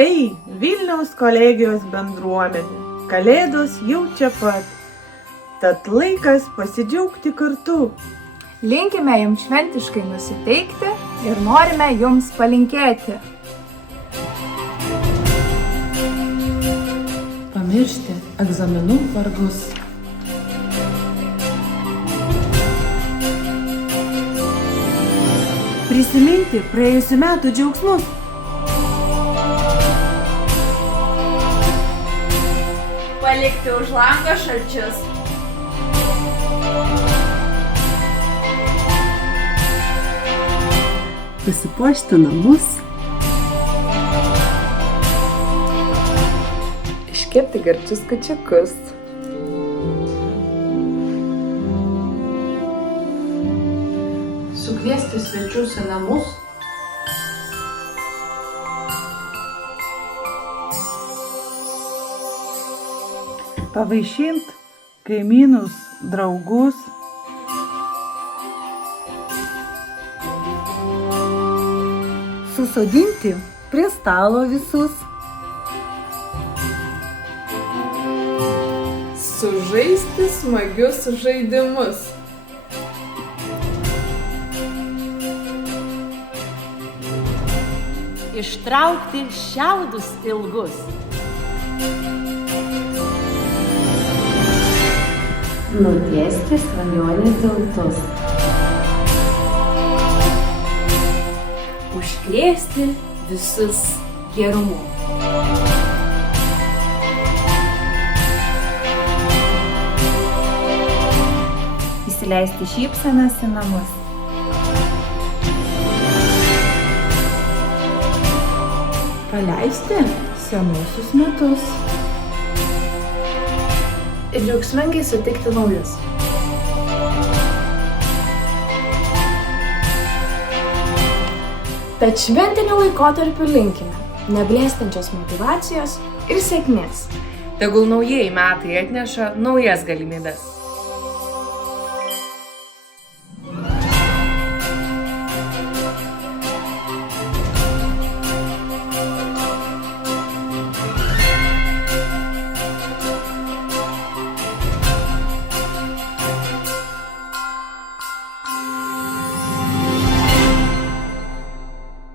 Ei, Vilniaus kolegijos bendruomenė, Kalėdos jau čia pat, tad laikas pasidžiaugti kartu. Linkime jums šventiškai nusiteikti ir norime jums palinkėti. Pamiršti egzaminų vargus. Prisiminti praėjusių metų džiaugsmus. Palikti už lango šalčius. Pasipuošti namus. Iškepti gardžius kūčiukus. Sukviesti svečius į namus. Pavaišint kaimynus, draugus. Susodinti prie stalo visus. Sužaisti smagius žaidimus. Ištraukti šiaudus ilgus. Nutiesti svajonių tiltus. Užkrėsti visus gerumu. Įsileisti šypsenas į namus. Paleisti senuosius metus. Ir džiaugsmingai sutikti naujus. Bet šventiniu laikotarpiu linkime neblėstančios motyvacijos ir sėkmės. Tegul naujieji metai atneša naujas galimybes.